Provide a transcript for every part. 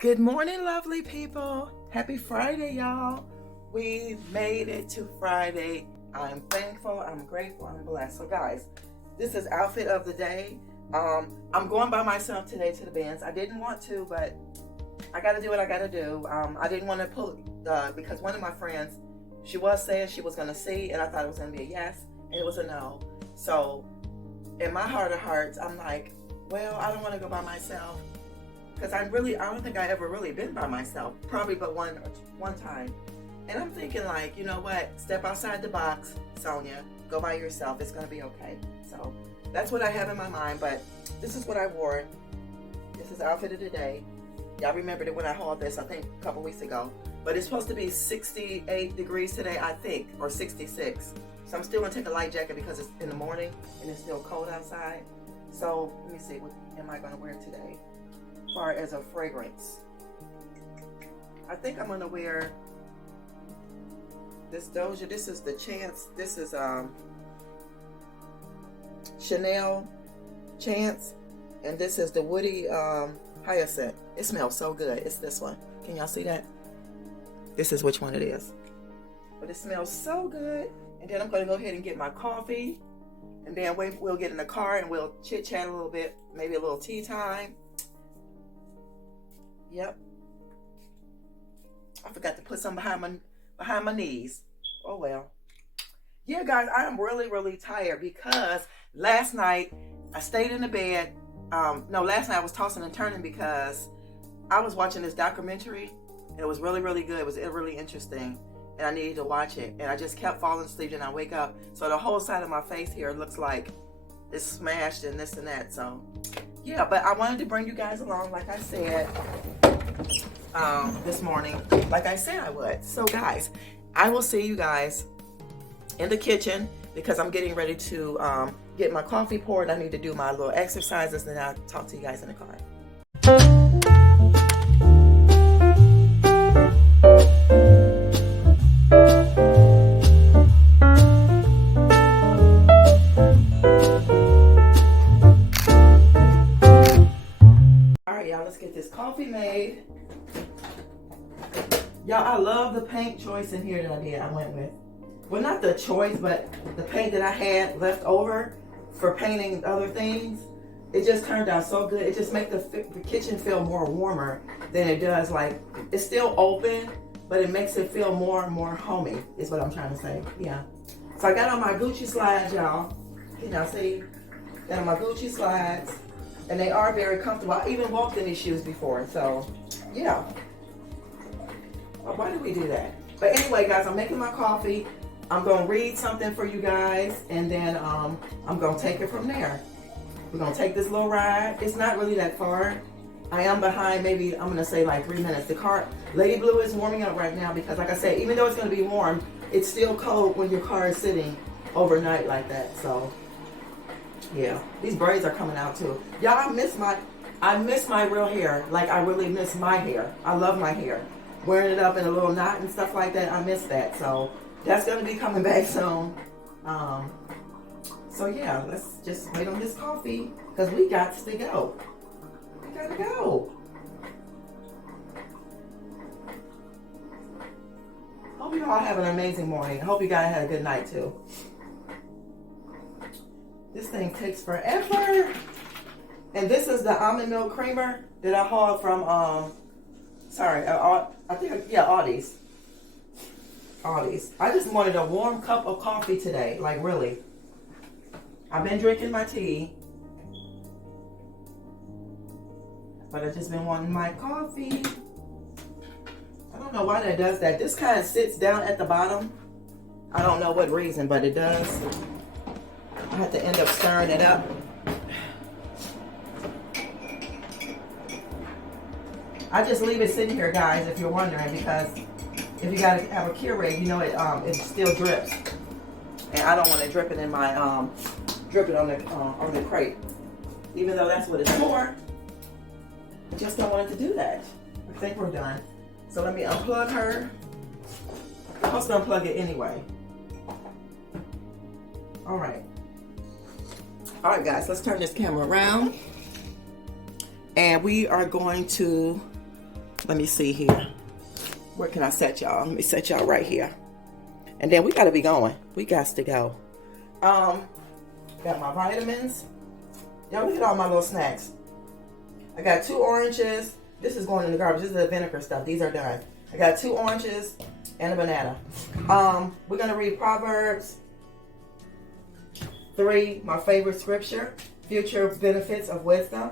Good morning, lovely people. Happy Friday, y'all. We made it to Friday. I'm thankful, I'm grateful, I'm blessed. So guys, this is outfit of the day. I'm going by myself today to the Benz. I didn't want to, but I gotta do what I gotta do. I didn't want to pull because one of my friends, she was saying she was gonna see, and I thought it was gonna be a yes, and it was a no. So in my heart of hearts, I'm like, well, I don't want to go by myself. Because I don't think I ever really been by myself, probably but one time. And I'm thinking like, you know what, step outside the box, Sonia, go by yourself, it's gonna be okay. So that's what I have in my mind, but this is what I wore. This is outfit of the day. Y'all remembered it when I hauled this, I think a couple weeks ago. But it's supposed to be 68 degrees today, I think, or 66. So I'm still gonna take a light jacket because it's in the morning and it's still cold outside. So let me see, what am I gonna wear today? As far as a fragrance, I think I'm gonna wear this Doja. This is the Chance. This is Chanel Chance, and this is the Woody Hyacinth. It smells so good. It's this one. Can y'all see that? This is which one it is, but it smells so good. And then I'm gonna go ahead and get my coffee, and then we'll get in the car and we'll chit chat a little bit, maybe a little tea time. Yep. I forgot to put some behind my knees. Oh well. Yeah, guys, I am really tired because last night I stayed in the bed. Last night I was tossing and turning because I was watching this documentary. And it was really good. It was really interesting, and I needed to watch it. And I just kept falling asleep, and I wake up. So the whole side of my face here looks like it's smashed and this and that. So yeah, but I wanted to bring you guys along, like I said, this morning, like I said I would. So guys, I will see you guys in the kitchen because I'm getting ready to get my coffee poured. I need to do my little exercises, and then I'll talk to you guys in the car. Let's get this coffee made. Y'all, I love the paint choice in here that I went with. Well, not the choice, but the paint that I had left over for painting other things. It just turned out so good. It just makes the kitchen feel more warmer than it does. Like, it's still open, but it makes it feel more and more homey, is what I'm trying to say. Yeah. So I got on my Gucci slides, y'all. Can y'all see? Got on my Gucci slides. And they are very comfortable. I even walked in these shoes before, so yeah. Well, why did we do that? But anyway, guys, I'm making my coffee. I'm gonna read something for you guys, and then I'm gonna take it from there. We're gonna take this little ride. It's not really that far. I am behind, maybe I'm gonna say like 3 minutes. The car, Lady Blue is warming up right now because, like I said, even though it's gonna be warm, it's still cold when your car is sitting overnight like that. So yeah, these braids are coming out too. Y'all, I miss my real hair. Like, I really miss my hair. I love my hair. Wearing it up in a little knot and stuff like that, I miss that. So that's gonna be coming back soon. So yeah, let's just wait on this coffee because we got to go. We gotta go. Hope you all have an amazing morning. I hope you guys had a good night too. This thing takes forever. And this is the almond milk creamer that I hauled from, Aldi's. Aldi's. I just wanted a warm cup of coffee today, like really. I've been drinking my tea, but I've just been wanting my coffee. I don't know why that does that. This kind of sits down at the bottom. I don't know what reason, but it does. I have to end up stirring it up. I just leave it sitting here, guys, if you're wondering, because if you gotta have a Keurig, you know it still drips, and I don't want to drip it in my drip it on the crate, even though that's what it's for. I just don't want it to do that. I think we're done. So let me unplug her. I'm supposed to unplug it anyway. All right. All right, guys, let's turn this camera around. And we are going to Let me see here. Where can I set y'all? Let me set y'all right here. And then we gotta be going. We got to go. Got my vitamins. Y'all look at all my little snacks. I got 2 oranges. This is going in the garbage. This is the vinegar stuff. These are done. I got 2 oranges and a banana. We're gonna read Proverbs 3, my favorite scripture, future benefits of wisdom.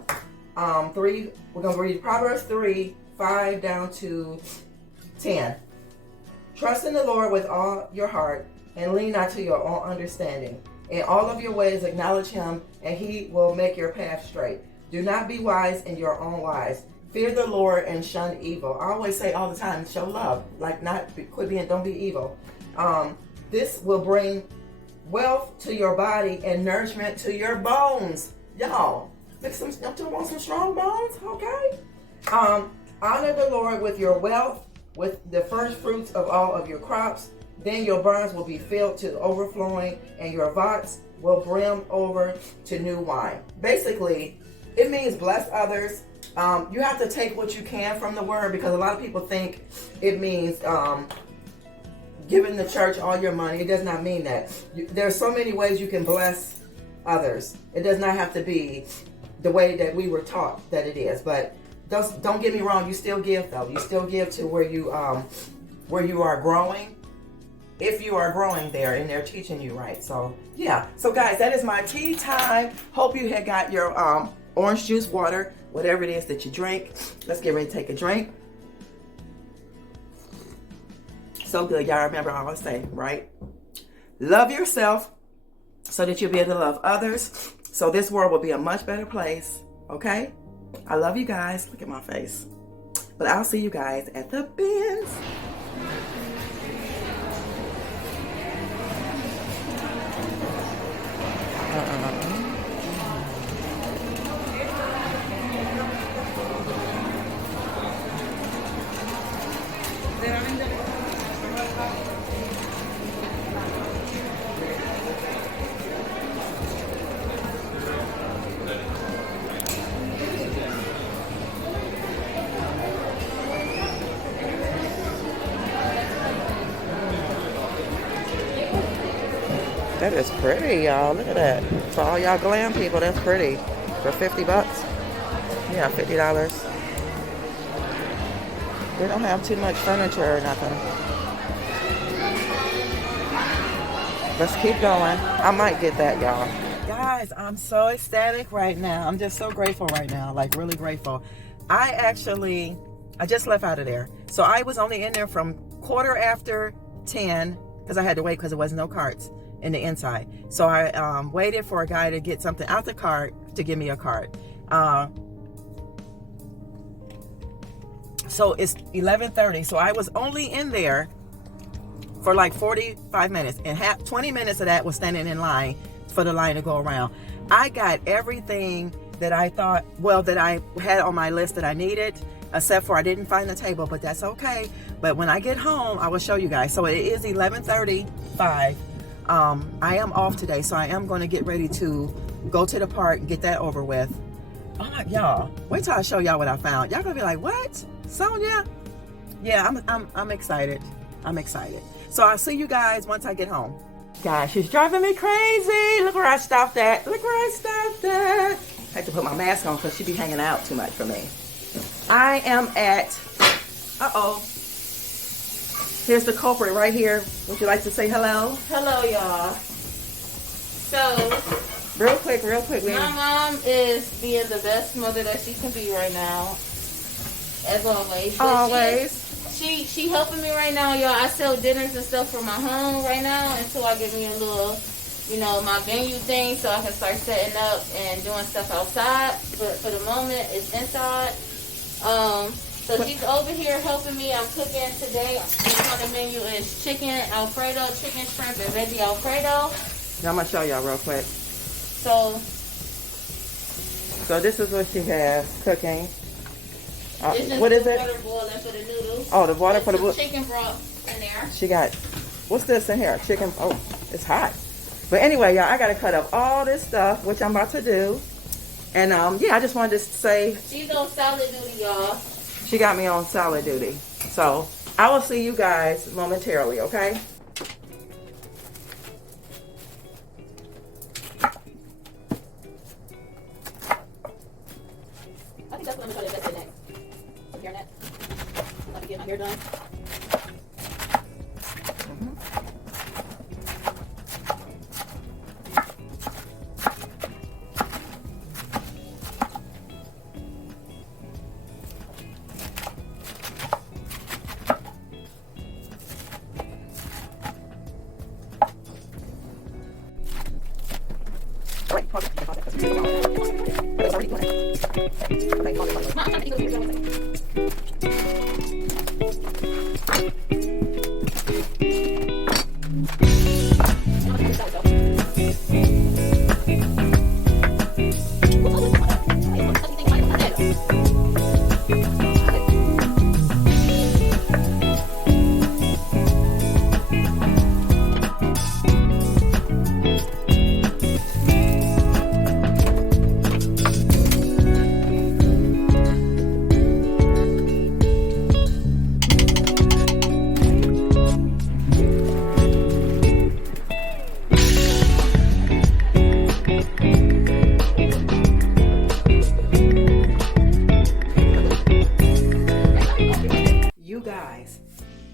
3, we're gonna read Proverbs 3, 5 down to 10. Trust in the Lord with all your heart and lean not to your own understanding. In all of your ways acknowledge him and he will make your path straight. Do not be wise in your own wise. Fear the Lord and shun evil. I always say all the time, show love. Like quit being, don't be evil. This will bring wealth to your body and nourishment to your bones. Y'all, don't you want some strong bones? Okay. Honor the Lord with your wealth, with the first fruits of all of your crops. Then your barns will be filled to overflowing and your vats will brim over to new wine. Basically, it means bless others. You have to take what you can from the word, because a lot of people think it means giving the church all your money. It does not mean that. There's so many ways you can bless others. It does not have to be the way that we were taught that it is. But don't get me wrong, you still give though. You still give to where you are growing. If you are growing there and they're teaching you right. So yeah. So guys, that is my tea time. Hope you had got your orange juice, water, whatever it is that you drink. Let's get ready to take a drink. So good. Y'all remember I always say, right? Love yourself so that you'll be able to love others. So this world will be a much better place. Okay? I love you guys. Look at my face. But I'll see you guys at the bins. That is pretty, y'all. Look at that. For all y'all glam people, that's pretty. For 50 bucks. Yeah, $50. They don't have too much furniture or nothing. Let's keep going. I might get that, y'all. Guys, I'm so ecstatic right now. I'm just so grateful right now. Like, really grateful. I just left out of there. So I was only in there from 10:15 because I had to wait because there was no carts in the inside. So I waited for a guy to get something out the cart to give me a cart. So it's 11:30. So I was only in there for like 45 minutes, and 20 minutes of that was standing in line for the line to go around. I got everything that I thought, that I had on my list that I needed, except for I didn't find the table, but that's okay. But when I get home, I will show you guys. So it is 11:35. I am off today, so I am going to get ready to go to the park and get that over with. Oh my, y'all, wait till I show y'all what I found. Y'all gonna be like, what, Sonia? Yeah, I'm excited. I'm excited. So I'll see you guys once I get home. Guys, she's driving me crazy. Look where I stopped at. Look where I stopped at. I had to put my mask on because she be hanging out too much for me. I am at, here's the culprit right here. Would you like to say hello? Hello, y'all. So, real quick. My mom is being the best mother that she can be right now, as always. But always. She helping me right now, y'all. I sell dinners and stuff for my home right now until I get me a little, my venue thing, so I can start setting up and doing stuff outside. But for the moment, it's inside. So she's over here helping me. I'm cooking today. On the menu is chicken Alfredo, chicken shrimp, and veggie Alfredo. Now I'm gonna show y'all real quick. So this is what she has cooking. This what is the it? Water boiling for the noodles. Oh, the water for the boiling. Chicken broth in there. She got, what's this in here? Chicken. Oh, it's hot. But anyway, y'all, I gotta cut up all this stuff, which I'm about to do. And I just wanted to say. She's on salad duty, y'all. She got me on salad duty. So I will see you guys momentarily, okay? I think that's what I'm gonna try to invest in next. Some hairnet. Let me get my hair done.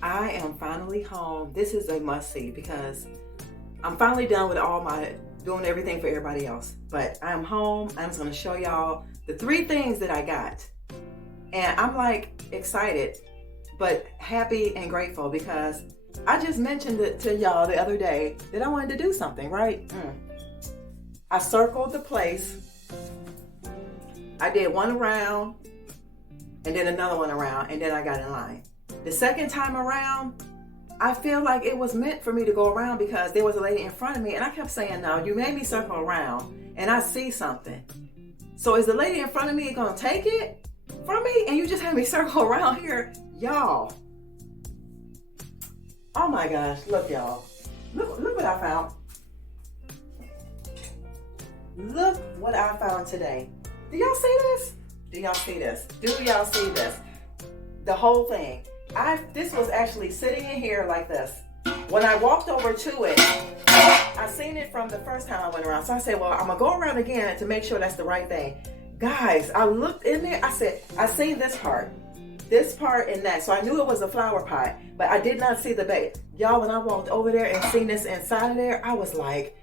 I am finally home. This is a must-see because I'm finally done with all my doing everything for everybody else. But I'm home. I'm just going to show y'all the 3 things that I got. And I'm like excited, but happy and grateful because I just mentioned it to y'all the other day that I wanted to do something, right? I circled the place. I did one around and then another one around, and then I got in line. The second time around, I feel like it was meant for me to go around because there was a lady in front of me, and I kept saying, no, you made me circle around, and I see something. So is the lady in front of me gonna take it from me? And you just had me circle around here? Y'all. Oh my gosh, look y'all. Look what I found. Look what I found today. Do y'all see this? Do y'all see this? Do y'all see this? The whole thing. This was actually sitting in here like this. When I walked over to it, I seen it from the first time I went around. So I said, well, I'm gonna go around again to make sure that's the right thing. Guys, I looked in there, I said, I seen this part and that. So I knew it was a flower pot, but I did not see the bait. Y'all, when I walked over there and seen this inside of there, I was like,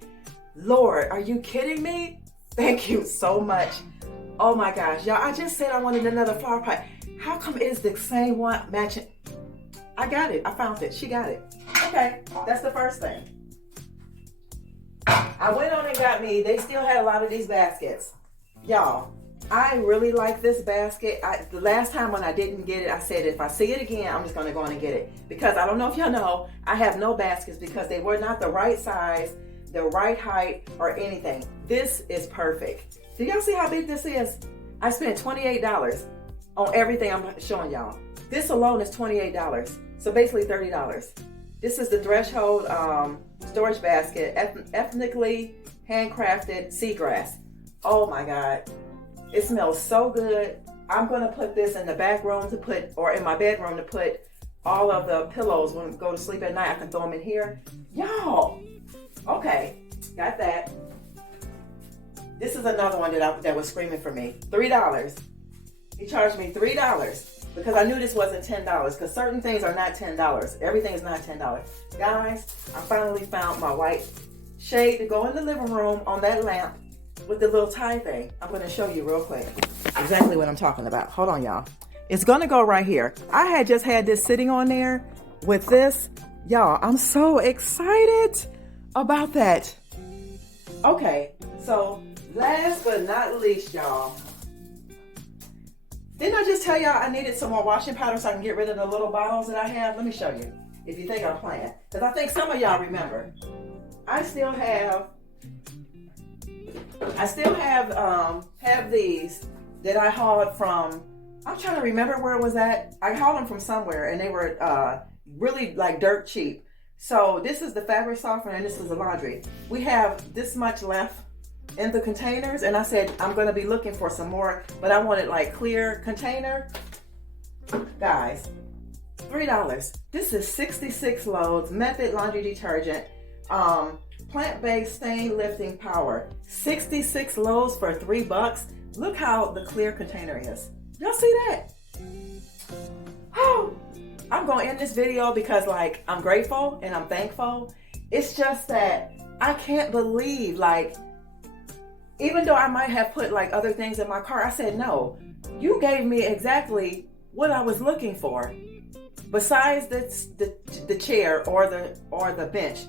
Lord, are you kidding me? Thank you so much. Oh my gosh, y'all, I just said I wanted another flower pot. How come it is the same one matching? I got it, I found it, she got it. Okay, that's the first thing. I went on and got me, they still had a lot of these baskets. Y'all, I really like this basket. The last time when I didn't get it, I said if I see it again, I'm just gonna go on and get it. Because I don't know if y'all know, I have no baskets because they were not the right size, the right height, or anything. This is perfect. Do y'all see how big this is? I spent $28 on everything I'm showing y'all. This alone is $28. So basically $30. This is the Threshold storage basket, ethnically handcrafted seagrass. Oh my God. It smells so good. I'm gonna put this in the back room or in my bedroom to put all of the pillows when I go to sleep at night. I can throw them in here. Y'all, okay, got that. This is another one that was screaming for me. $3. He charged me $3 because I knew this wasn't $10 because certain things are not $10. Everything is not $10. Guys, I finally found my white shade to go in the living room on that lamp with the little tie thing. I'm going to show you real quick exactly what I'm talking about. Hold on, y'all. It's going to go right here. I had just had this sitting on there with this. Y'all, I'm so excited about that. Okay, so last but not least, y'all. Didn't I just tell y'all I needed some more washing powder so I can get rid of the little bottles that I have? Let me show you, if you think I'm playing. Because I think some of y'all remember. I still have these that I hauled from, I'm trying to remember where it was at. I hauled them from somewhere and they were really like dirt cheap. So this is the fabric softener and this is the laundry. We have this much left in the containers and I said I'm going to be looking for some more, but I wanted like clear container. Guys, $3. This is 66 loads, Method laundry detergent, plant-based stain lifting power. 66 loads for $3. Look how the clear container is. Y'all see that? Oh, I'm going to end this video because like I'm grateful and I'm thankful. It's just that I can't believe, like, even though I might have put like other things in my cart, I said, no, you gave me exactly what I was looking for. Besides the chair or the bench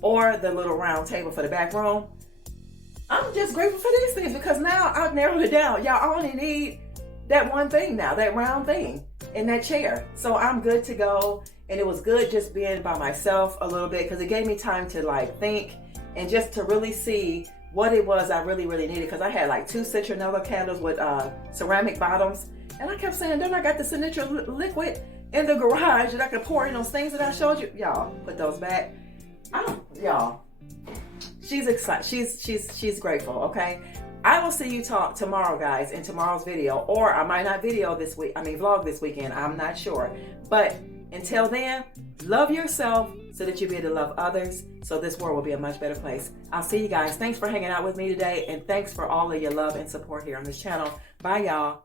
or the little round table for the back room, I'm just grateful for these things because now I've narrowed it down. Y'all, I only need that one thing now, that round thing in that chair. So I'm good to go. And it was good just being by myself a little bit because it gave me time to like think and just to really see what it was I really, really needed. Because I had like 2 citronella candles with ceramic bottoms. And I kept saying, don't I got the signature liquid in the garage that I could pour in those things that I showed you? Y'all, put those back. Y'all, she's excited. She's grateful, okay? I will see you tomorrow, guys, in tomorrow's video. Or I might not vlog this weekend. I'm not sure. But until then, love yourself so that you'll be able to love others so this world will be a much better place. I'll see you guys. Thanks for hanging out with me today. And thanks for all of your love and support here on this channel. Bye, y'all.